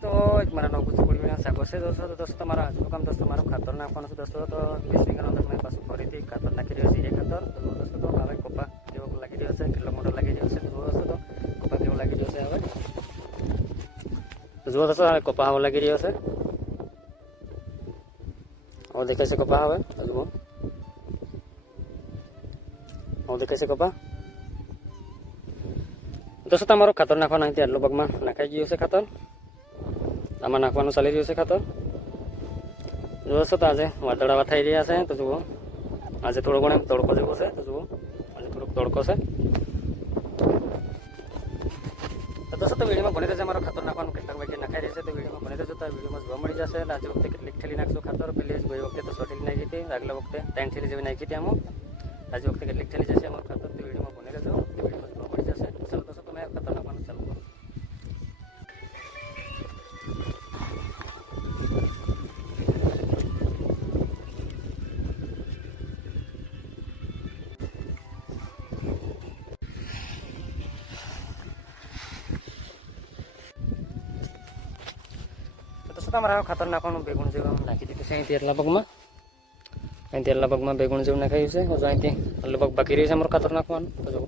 दोस्तों मारा नौकुच पड़ी सागो से दोस्तों मारा आज काम दोस्तों मारो खातर नाखवानो છે दोस्तों तो બેસી ગયો તો મેં પાછું ફરીથી ખાતર નાખી રહ્યો છે એ ખાતર તો दोस्तों તો હવે કોપા કેવો લાગી રહ્યો છે કેટલો મોટો લાગી રહ્યો છે दोस्तों તો કોપા કેવો લાગી રહ્યો છે હવે તો જો दोस्तों હવે કોપા આવો લાગી રહ્યો છે હવે દેખાય છે કોપા હવે હજુ હવે દેખાય છે કોપા दोस्तों તમારો ખાતર નાખવાનો અહીંથી આટલો ભાગમાં નાખાઈ ગયો છે ખાતર આમાં નાખવાનું ચાલી રહ્યું છે ખાતર दोस्तों तो आज वादळावा થઈ રહ્યા છે તો જુઓ આજે થોડો ઘણો તડકો જેવો છે તો જુઓ આજે થોડો તડકો છે તો दोस्तों तो વિડિયોમાં બની રહેજો અમારો ખાતર નાખવાનું કેટલા વાગે નાખાઈ રહેશે તો વિડિયોમાં બની રહેજો તો વિડિયોમાં જોવા મળી જશે આજે વખતે કેટલી થેલી નાખશો ખાતર પેલી ગઈ વખતે તો 100 થેલી નાખી હતી આગલા વખતે 3 થેલી જેવી નાખી હતી આમાં આજે વખતે કેટલી થેલી જશે અમારો ખાતર તો વિડિયોમાં બની રહેજો તો વિડિયોમાં જોવા મળી જશે ચાલો दोस्तों તો મેં ખાતર નાખવાનું ચાલુ કરું તમારા ખાતર નાખવાનું બેગુણ જેવું નાખી દીધું છે અહીંથી એટલા પગમાં બેગુણ જેવું નાખાયું છે હજુ અહીંથી એટલો પગ બાકી રહ્યું છે અમારું ખાતર નાખવાનું તો જો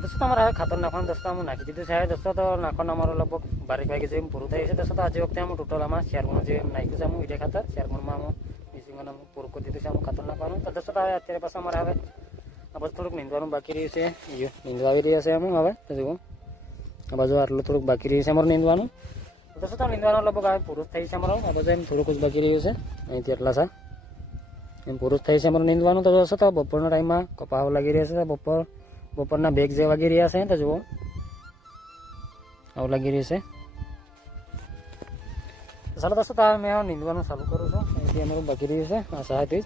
दोस्तों તમારા હવે ખાતર નાખવાનું दोस्तों અમે નાખી દીધું છે दोस्तों તો નાખવાનું અમારું લગભગ 12 વાગે જેવું પૂરું થયું છે दोस्तों તો આજે વખતે અમે ટોટલ આમાં 4 ગુણ જે નાખ્યું છે અમે ઈડે ખાતર 4 ગુણમાં અમે મિસિંગમાં અમે પૂરું કરી દીધું છે અમે ખાતર નાખવાનું તો दोस्तों તો હવે અત્યારે પાછું અમારે હવે આ બાજુ થોડુંક નીંદવાનું બાકી રહ્યું છે નીંદવા આવી રહ્યા છે અમે હવે તો જુઓ આ બાજુ આટલું થોડુંક બાકી રહ્યું છે અમારું નીંદવાનું दोस्तों તો નીંદવાનું લગભગ હવે પૂરું થઈ છે અમારું આ બાજુ એમ થોડુંક જ બાકી રહ્યું છે અહીંથી એટલા છે એમ પૂરું થઈ છે અમારું નીંદવાનું તો दोस्तों તો બપોરના ટાઈમમાં કપાવ લાગી રહ્યા છે બપોરના બેગ જે વાગી રહ્યા છે તો જુઓ આવું લાગી રહ્યું છે ચાલો दोस्तों તો મેં નીંદવાનું ચાલુ કરું છું અહીંથી અમારું બાકી રહ્યું છે આ સહાયથી